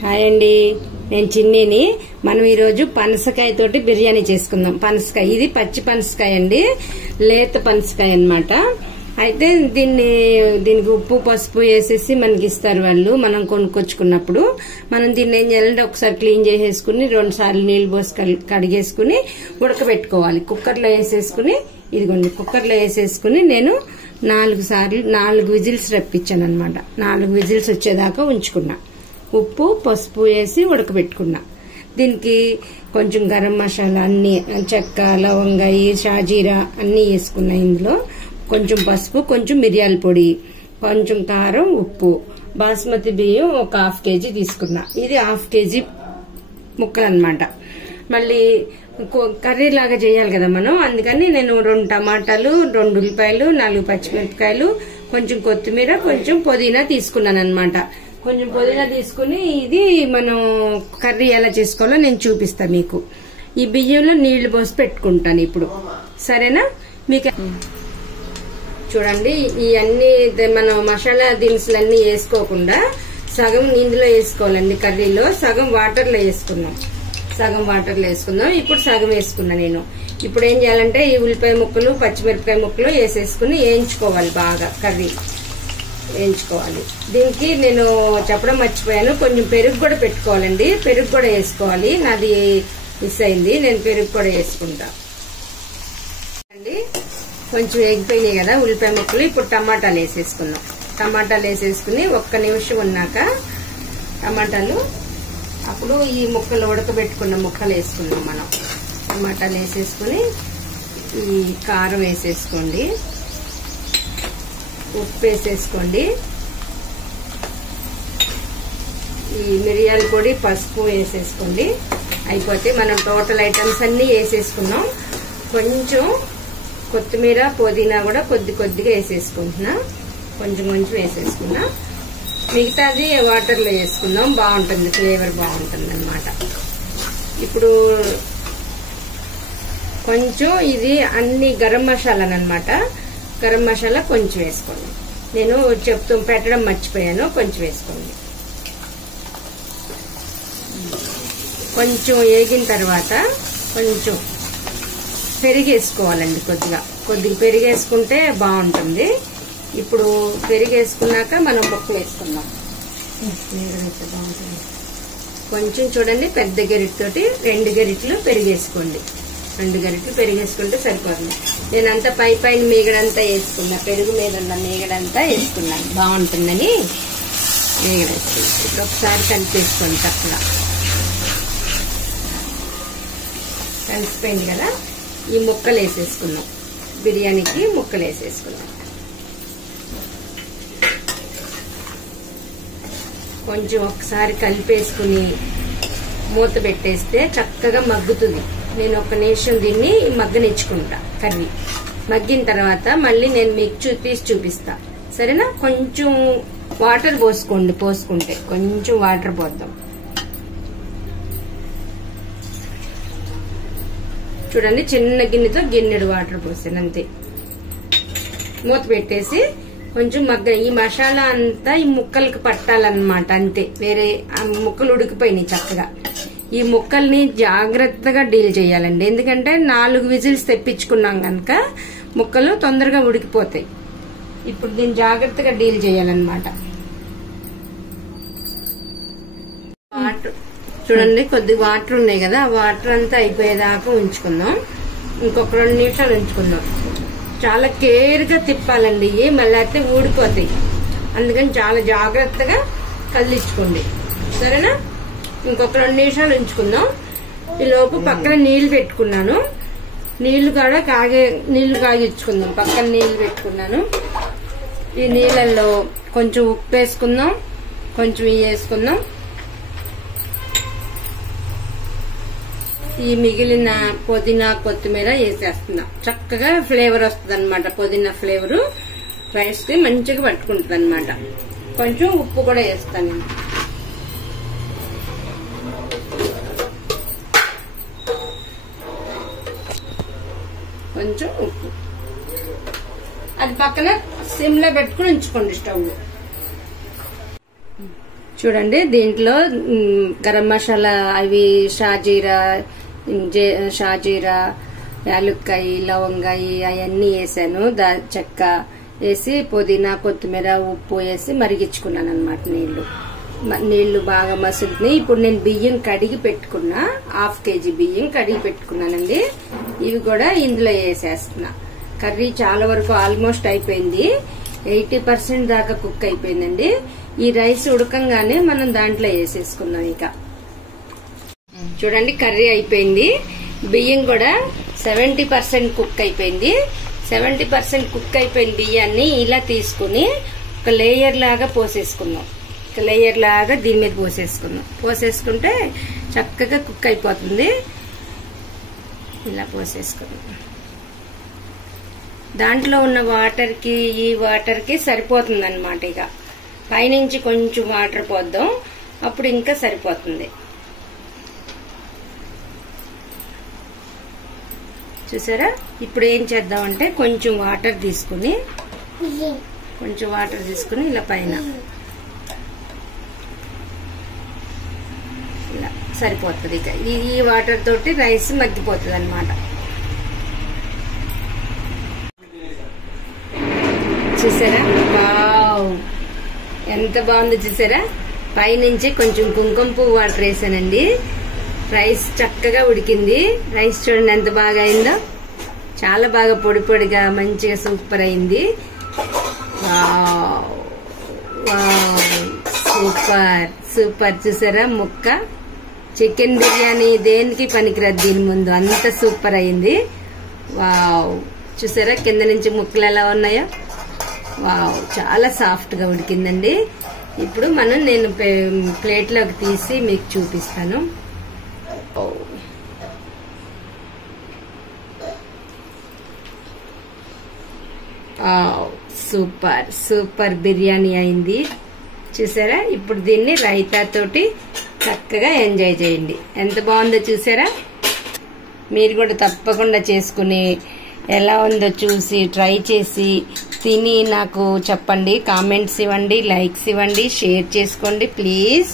Hi అండి, నేను చిన్నీని. మనం ఈరోజు పనసకాయ తోటి బిర్యానీ చేసుకుందాం. పనసకాయ, ఇది పచ్చి పనసకాయ అండి, లేత పనసకాయ అన్నమాట. అయితే దీనికి ఉప్పు పసుపు వేసేసి మనకి ఇస్తారు వాళ్ళు, మనం కొనుక్కొచ్చుకున్నప్పుడు. మనం దీన్ని ఏం చేయాలంటే ఒకసారి క్లీన్ చేసేసుకుని 2 సార్లు నీళ్లు పోసి కడిగేసుకుని ఉడకబెట్టుకోవాలి. కుక్కర్లో వేసేసుకుని, ఇదిగోండి కుక్కర్లో వేసేసుకుని నేను 4 విజిల్స్ రప్పించాను అనమాట. 4 విజిల్స్ వచ్చేదాకా ఉంచుకున్నా. ఉప్పు పసుపు వేసి ఉడకబెట్టుకున్నా. దీనికి కొంచెం గరం మసాలా అన్ని, చెక్క లవంగ షాజీరా అన్ని వేసుకున్నా. ఇందులో కొంచెం పసుపు, కొంచెం మిరియాల పొడి, కొంచెం కారం, ఉప్పు. బాస్మతి బియ్యం ఒక 1/2 కేజీ తీసుకున్నా. ఇది 1/2 కేజీ ముక్కలు అన్నమాట. మళ్ళీ కర్రీ లాగా చేయాలి కదా మనం, అందుకని నేను 2 టమాటాలు, 2 ఉల్లిపాయలు, 4 పచ్చిమిరపకాయలు, కొంచెం కొత్తిమీర, కొంచెం పుదీనా తీసుకున్నాను అనమాట. కొంచెం పుదీనా తీసుకుని ఇది మనం కర్రీ ఎలా చేసుకోవాలో నేను చూపిస్తా మీకు. ఈ బియ్యంలో నీళ్లు పోసి పెట్టుకుంటాను ఇప్పుడు, సరేనా? మీకు చూడండి, ఇవన్నీ మనం మసాలా దినుసులన్నీ వేసుకోకుండా సగం ఇందులో వేసుకోవాలండి. కర్రీలో సగం వాటర్లో వేసుకుందాం. ఇప్పుడు సగం వేసుకున్నా నేను. ఇప్పుడు ఏం చేయాలంటే ఈ ఉల్లిపాయ ముక్కలు, పచ్చిమిరపకాయ ముక్కలు వేసేసుకుని వేయించుకోవాలి, బాగా కర్రీ వేయించుకోవాలి. దీనికి నేను చెప్పడం మర్చిపోయాను, కొంచెం పెరుగు కూడా పెట్టుకోవాలండి. పెరుగు కూడా వేసుకోవాలి, నాది మిస్ అయింది. నేను పెరుగు కూడా వేసుకుంటా అండి. కొంచెం ఎగిపోయినాయి కదా ఉల్లిపాయ ముక్కలు. ఇప్పుడు టమాటాలు వేసేసుకుందాం. టమాటాలు వేసేసుకుని 1 నిమిషం ఉన్నాక టమాటాలు, అప్పుడు ఈ ముక్కలు ఉడకబెట్టుకున్న ముక్కలు వేసుకుందాం మనం. టమాటాలు వేసేసుకుని ఈ కారం వేసేసుకోండి, ఉప్పు వేసేసుకోండి, ఈ మిరియాల పొడి, పసుపు వేసేసుకోండి. అయిపోతే మనం టోటల్ ఐటమ్స్ అన్ని వేసేసుకున్నాం. కొంచెం కొత్తిమీర, పుదీనా కూడా కొద్దిగా వేసేసుకుంటున్నా. కొంచెం వేసేసుకున్నా. మిగతాది వాటర్లో వేసుకుందాం, బాగుంటుంది, ఫ్లేవర్ బాగుంటుంది అనమాట. ఇప్పుడు కొంచెం ఇది అన్ని గరం మసాలానమాట. గరం మసాలా కొంచెం వేసుకోండి. నేను పెట్టడం మర్చిపోయాను, కొంచెం వేసుకోండి. కొంచెం వేగిన తర్వాత కొంచెం పెరిగేసుకోవాలండి. కొద్దిగా పెరిగేసుకుంటే బాగుంటుంది. ఇప్పుడు పెరిగేసుకున్నాక మనం ముక్కలు వేసుకుందాం. బాగుంటుంది. కొంచెం చూడండి, పెద్ద గరిటెతోటి 2 గరిటెలు పెరిగేసుకోండి. 2 గరిటెలు పెరిగేసుకుంటే సరిపోతుంది. నేనంతా పైన మీగడంతా వేసుకున్నా, పెరుగు మీద ఉన్న మీగడంతా వేసుకున్నాను, బాగుంటుందని మీగడేసుకున్నా. ఇప్పుడు ఒకసారి కలిపేసుకోండి. చక్కగా కలిసిపోయింది కదా. ఈ ముక్కలు వేసేసుకున్నాం, బిర్యానీకి ముక్కలు వేసేసుకున్నాం. కొంచెం ఒకసారి కలిపేసుకుని మూత పెట్టేస్తే చక్కగా మగ్గుతుంది. నేను 1 నిమిషం దీన్ని మగ్గనిచ్చుకుంటా. కర్రీ మగ్గిన తర్వాత మళ్ళీ నేను మీకు తీసి చూపిస్తా, సరేనా? కొంచెం వాటర్ పోసుకుంటే కొంచెం వాటర్ పోద్దాం. చూడండి, చిన్న గిన్నెతో గిన్నెడు వాటర్ పోసాను అంతే. మూత పెట్టేసి కొంచెం ఈ మసాలా అంతా ఈ ముక్కలకి పట్టాలన్నమాట, అంతే. వేరే ముక్కలు ఉడికిపోయినాయి చక్కగా. ఈ ముక్కల్ని జాగ్రత్తగా డీల్ చేయాలండి, ఎందుకంటే 4 విజిల్స్ తెప్పించుకున్నాం కనుక ముక్కలు తొందరగా ఉడికిపోతాయి. ఇప్పుడు దీన్ని జాగ్రత్తగా డీల్ చేయాలన్నమాట. చూడండి, కొద్దిగా వాటర్ ఉన్నాయి కదా, ఆ వాటర్ అంతా అయిపోయేదాకా ఉంచుకుందాం. ఇంకొక 2 నిమిషాలు ఉంచుకుందాం. చాలా కేర్గా తిప్పాలండి, మళ్ళీ అయితే ఊడిపోతాయి. అందుకని చాలా జాగ్రత్తగా కదిలించుకోండి, సరేనా? ఇంకొక 2 నిమిషాలు ఉంచుకుందాం. ఈ లోపు పక్కన నీళ్లు పెట్టుకున్నాను, నీళ్లు కాగించుకుందాం. పక్కన నీళ్లు పెట్టుకున్నాను. ఈ నీళ్ళల్లో కొంచెం ఉప్పు వేసుకుందాం, కొంచెం వేసుకుందాం. ఈ మిగిలిన పుదీనా, కొత్తిమీర వేసేస్తున్నా. చక్కగా ఫ్లేవర్ వస్తుంది అనమాట. పుదీనా ఫ్లేవరు రైస్ కి మంచిగా పట్టుకుంటుంది అనమాట. కొంచెం ఉప్పు కూడా వేస్తాను. కొంచెం ఉప్పు, అది పక్కన సిమ్ లో పెట్టుకుని ఉంచుకోండి స్టవ్. చూడండి దీంట్లో గరం మసాలా అవి షాజీరా యాలుక్కాయ లవంగాయ అవన్నీ వేసాను చెక్క వేసి పుదీనా కొత్తిమీర ఉప్పు వేసి మరిగించుకున్నాను అనమాట నీళ్లు బాగా మసులుతున్నాయి. ఇప్పుడు నేను బియ్యం కడిగి పెట్టుకున్నా, 1/2 kg బియ్యం కడిగి పెట్టుకున్నానండి. ఇవి కూడా ఇందులో వేసేస్తున్నా. కర్రీ చాలా వరకు ఆల్మోస్ట్ అయిపోయింది, 80% దాకా కుక్ అయిపోయిందండి. ఈ రైస్ ఉడకంగానే మనం దాంట్లో వేసేసుకుందాం. ఇక చూడండి కర్రీ అయిపోయింది, బియ్యం కూడా 70% కుక్ అయిపోయింది. 70% కుక్ అయిపోయిన బియ్యాన్ని ఇలా తీసుకుని ఒక లేయర్ లాగా పోసేసుకుందాం. ఒక లేయర్ లాగా దీని మీద పోసేసుకుంటే చక్కగా కుక్ అయిపోతుంది. ఇలా పోసేసుకుందాం. దాంట్లో ఉన్న వాటర్ కి ఈ వాటర్ కి సరిపోతుంది అనమాట. ఇక పైనుంచి కొంచెం వాటర్ పోద్దాం, అప్పుడు ఇంకా సరిపోతుంది. చూసారా? ఇప్పుడు ఏం చేద్దామంటే కొంచెం వాటర్ తీసుకుని ఇలా పైన ఇలా సరిపోతుంది. ఇక ఈ వాటర్ తోటి రైస్ మగ్గిపోతుంది అనమాట. చూసారా? వావ్, ఎంత బాగుందో చూసారా? పైనుంచి కొంచెం కుంకుమ పువ్వు వాటర్ వేసానండి. రైస్ చక్కగా ఉడికింది. రైస్ చూడండి ఎంత బాగా అయిందో, చాలా బాగా పొడి పొడిగా మంచిగా సూపర్ అయింది. Wow wow, super super. చూసారా? ముక్క చికెన్ బిర్యానీ దేనికి పనికిరాదు దీని ముందు, అంత సూపర్ అయింది. వావ్, చూసారా కింద నుంచి ముక్కలు ఎలా ఉన్నాయో? వావ్, చాలా సాఫ్ట్ గా ఉడికిందండి. ఇప్పుడు నేను ప్లేట్లోకి తీసి మీకు చూపిస్తాను. సూపర్ సూపర్ బిర్యానీ అయింది. చూసారా? ఇప్పుడు దీన్ని రైతా తోటి చక్కగా ఎంజాయ్ చేయండి. ఎంత బాగుందో చూసారా? మీరు కూడా తప్పకుండా చేసుకుని ఎలా ఉందో చూసి ట్రై చేసి తిని నాకు చెప్పండి. కామెంట్స్ ఇవ్వండి, లైక్స్ ఇవ్వండి, షేర్ చేసుకోండి ప్లీజ్.